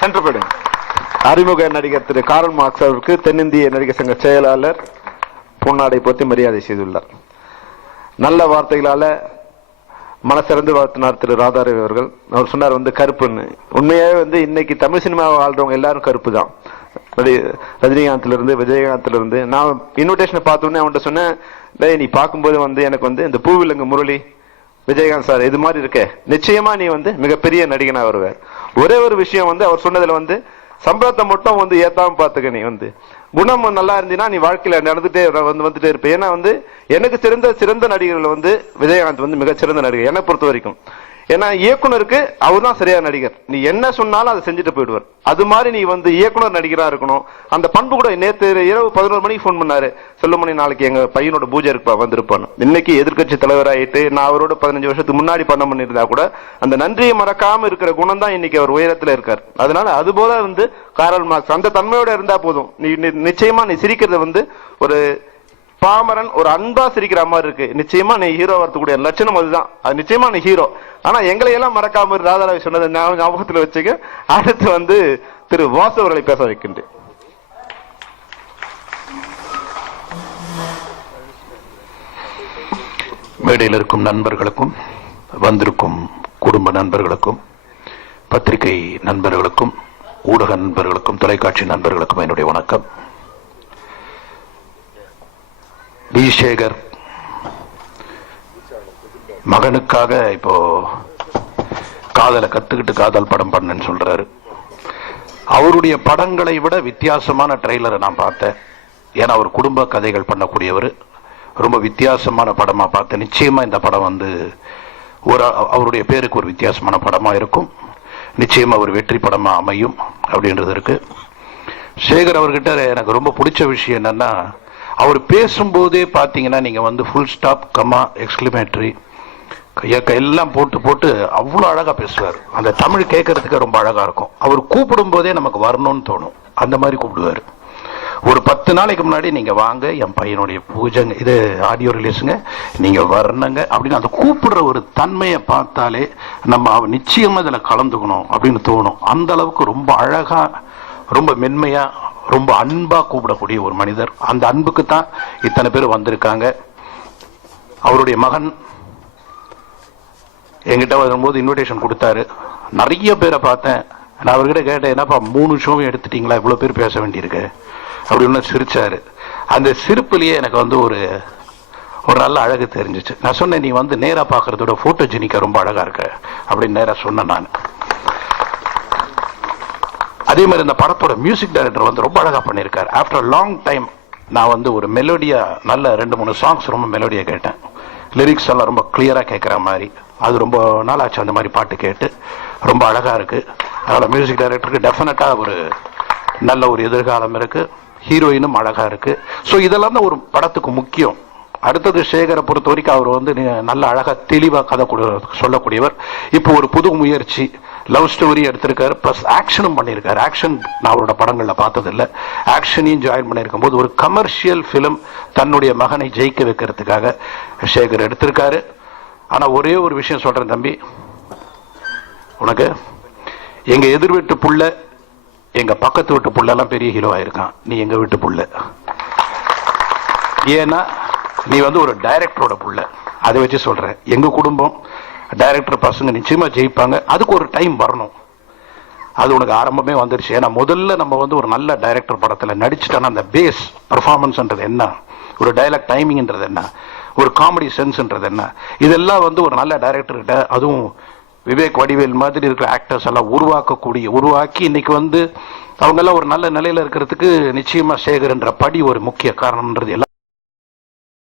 சென்று போயிடுங்க. அறிமுக நடிகர் திரு காரல் மார்க்ஸ் அவருக்கு தென்னிந்திய நடிகர் சங்க செயலாளர் பொன்னாடை போர்த்தி மரியாதை செய்துள்ளார். நல்ல வார்த்தைகளால மனசிறந்து வாழ்த்தினார் திரு ராதாரவி அவர்கள். அவர் சொன்னார் கருப்புன்னு. உண்மையாவே இன்னைக்கு தமிழ் சினிமாவை ஆள்றவங்க எல்லாரும் கருப்பு தான். ரஜினிகாந்த்ல இருந்து விஜயகாந்த்ல இருந்து நான் இன்விடேஷனை பார்த்தோன்னே அவன்கிட்ட சொன்னேன், நீ பார்க்கும்போது எனக்கு இந்த பூவிலங்கு முரளி விஜயகாந்த் சார் இது மாதிரி இருக்க, நிச்சயமா நீ மிகப்பெரிய நடிகனா வருவார். ஒரே ஒரு விஷயம் அவர் சொன்னதுல சம்பளத்தை மட்டும் ஏத்தாம பாத்துக்க, நீ குணம் நல்லா இருந்தீங்கன்னா நீ வாழ்க்கையில நடந்துட்டே வந்துட்டே இருப்ப. ஏன்னா எனக்கு சிறந்த நடிகர்கள் விஜயகாந்த் மிகச்சிறந்த நடிகர் என்னை பொறுத்த வரைக்கும். ஏன்னா இயக்குனருக்கு அவர் தான் சரியான நடிகர். நீ என்ன சொன்னாலும் அதை செஞ்சுட்டு போயிடுவார். அது மாதிரி நீ இயக்குனர் நடிகரா இருக்கணும். அந்த பண்பு கூட நேற்று இரவு 11 மணிக்கு போன் பண்ணாரு, செல்லுமணி நாளைக்கு எங்க பையனோட பூஜை இருப்பா வந்திருப்பான்னு. இன்னைக்கு எதிர்கட்சி தலைவராயிட்டு நான் அவரோட 15 வருஷத்துக்கு முன்னாடி பண்ண பண்ணியிருந்தா கூட அந்த நன்றியை மறக்காம இருக்கிற குணம் தான் இன்னைக்கு அவர் உயரத்துல இருக்கார். அதனால அது போல காரல் மார்க்ஸ் அந்த தன்மையோட இருந்தா போதும். நீ நிச்சயமா நீ சிரிக்கிறது ஒரு பாமரன் ஒரு அன்பா சிரிக்கிற மாதிரி இருக்கு. நிச்சயமா நீ ஹீரோ வரக்கூடிய லட்சணம் அதுதான். அது நிச்சயமா நீ ஹீரோ. ஆனா எங்களை எல்லாம் மறக்காம ராதாராவி சொன்னதை ஞாபகத்துல வச்சுக்க. அடுத்து திரு வாசு அவர்களை பேச வைக்கின்றேன். மேடையில் இருக்கும் நண்பர்களுக்கும் வந்திருக்கும் குடும்ப நண்பர்களுக்கும் பத்திரிகை நண்பர்களுக்கும் ஊடக நண்பர்களுக்கும் தொலைக்காட்சி நண்பர்களுக்கும் என்னுடைய வணக்கம். டி சேகர் மகனுக்காக இப்போ காதலை கத்துக்கிட்டு காதல் படம் பண்ணேன்னு சொல்றாரு. அவருடைய படங்களை விட வித்தியாசமான ட்ரெய்லரை நான் பார்த்தேன். ஏன்னா அவர் குடும்ப கதைகள் பண்ணக்கூடியவர். ரொம்ப வித்தியாசமான படமா பார்த்தேன். நிச்சயமா இந்த படம் ஒரு அவருடைய பேருக்கு ஒரு வித்தியாசமான படமா இருக்கும். நிச்சயமா ஒரு வெற்றி படமா அமையும் அப்படின்றது இருக்கு. சேகர் அவர்கிட்ட எனக்கு ரொம்ப பிடிச்ச விஷயம் என்னன்னா, அவர் பேசும்போதே பார்த்தீங்கன்னா நீங்க ஃபுல் ஸ்டாப் கமா எக்ஸ்கிளிமேட்டரி எல்லாம் போட்டு அவ்வளோ அழகா பேசுவார். அந்த தமிழ் கேட்கறதுக்கு ரொம்ப அழகா இருக்கும். அவர் கூப்பிடும் போதே நமக்கு வரணும்னு தோணும். அந்த மாதிரி கூப்பிடுவார். ஒரு 10 நாளைக்கு முன்னாடி நீங்க வாங்க, என் பையனுடைய பூஜைங்க, இது ஆடியோ ரிலீஸுங்க, நீங்க வரணுங்க அப்படின்னு அந்த கூப்பிடுற ஒரு தன்மையை பார்த்தாலே நம்ம நிச்சயமா இதுல கலந்துக்கணும் அப்படின்னு தோணும். அந்த அளவுக்கு ரொம்ப அழகா, ரொம்ப மென்மையா, ரொம்ப அன்பா கூப்பிடக்கூடிய ஒரு மனிதர். அந்த அன்புக்கு தான் இத்தனை பேர் வந்திருக்காங்க. அவருடைய மகன் என்கிட்ட வரும்போது இன்விடேஷன் கொடுத்தாரு. நிறைய பேரை பார்த்தேன். நான் அவர்கிட்ட கேட்டேன், என்னப்பா 3 ஷோவும் எடுத்துட்டீங்களா, இவ்வளவு பேர் பேச வேண்டியிருக்கு அப்படின்னு சிரிச்சாரு. அந்த சிரிப்புலயே எனக்கு ஒரு நல்ல அழகு தெரிஞ்சிச்சு. நான் சொன்னேன், நீ நேரா பாக்குறதோட போட்டோஜெனிக்கா ரொம்ப அழகா இருக்க அப்படின்னு நேரா சொன்னேன் நான். அதே மாதிரி இந்த படத்தோட மியூசிக் டைரக்டர் ரொம்ப அழகா பண்ணியிருக்காரு. ஆஃப்டர் லாங் டைம் நான் ஒரு மெலோடியா நல்ல 2-3 சாங்ஸ் ரொம்ப மெலோடியா கேட்டேன். லிரிக்ஸ் எல்லாம் ரொம்ப கிளியரா கேட்கிற மாதிரி. அது ரொம்ப நாளாச்சு அந்த மாதிரி பாட்டு கேட்டு. ரொம்ப அழகா இருக்கு. அதனால மியூசிக் டைரக்டருக்கு டெஃபினட்டா ஒரு நல்ல ஒரு எதிர்காலம் இருக்கு. ஹீரோயினும் அழகா இருக்கு. ஸோ இதெல்லாம் தான் ஒரு படத்துக்கு முக்கியம். அடுத்தது சேகரை பொறுத்த வரைக்கும் அவர் நல்ல அழகா தெளிவா கதை சொல்லக்கூடியவர். இப்போ ஒரு புது முயற்சி லவ் ஸ்டோரி எடுத்திருக்காரு, பிளஸ் ஆக்ஷனும் பண்ணியிருக்காரு. ஆக்ஷன் நான் அவரோட படங்கள்ல பார்த்ததில்லை. ஆக்ஷனையும் ஜாயின் பண்ணியிருக்கும் போது ஒரு கமர்ஷியல் பிலிம் தன்னுடைய மகனை ஜெயிக்க வைக்கிறதுக்காக சேகர் எடுத்திருக்காரு. ஆனா ஒரே ஒரு விஷயம் சொல்றேன் தம்பி, உனக்கு எங்க எதிர் வீட்டு புள்ள, எங்க பக்கத்து வீட்டு புள்ள எல்லாம் பெரிய ஹீரோ ஆயிருக்கான். நீ எங்க வீட்டு புள்ள. ஏன்னா நீ ஒரு டைரக்டரோட புள்ள. அதை வச்சு சொல்றேன். எங்க குடும்பம் டைரக்டர் பசங்க நிச்சயமா ஜெயிப்பாங்க. அதுக்கு ஒரு டைம் வரணும். அது உனக்கு ஆரம்பமே வந்துருச்சு. ஏன்னா முதல்ல நம்ம ஒரு நல்ல டைரக்டர் படத்துல நடிச்சுட்டானா அந்த பேஸ் பர்ஃபார்மன்ஸ்ன்றது என்ன, ஒரு டைலாக் டைமிங்ன்றது என்ன, ஒரு காமெடி சென்ஸ்ன்றது என்ன, இதெல்லாம் ஒரு நல்ல டைரக்டர் கிட்ட, அதுவும் விவேக் வடிவேல் மாதிரி இருக்கிற ஆக்டர்ஸ் எல்லாம் உருவாக்கி இன்னைக்கு அவங்க எல்லாம் ஒரு நல்ல நிலையில இருக்கிறதுக்கு நிச்சயமா சேகர்ன்ற படி ஒரு முக்கிய காரணம்ன்றது எல்லாம்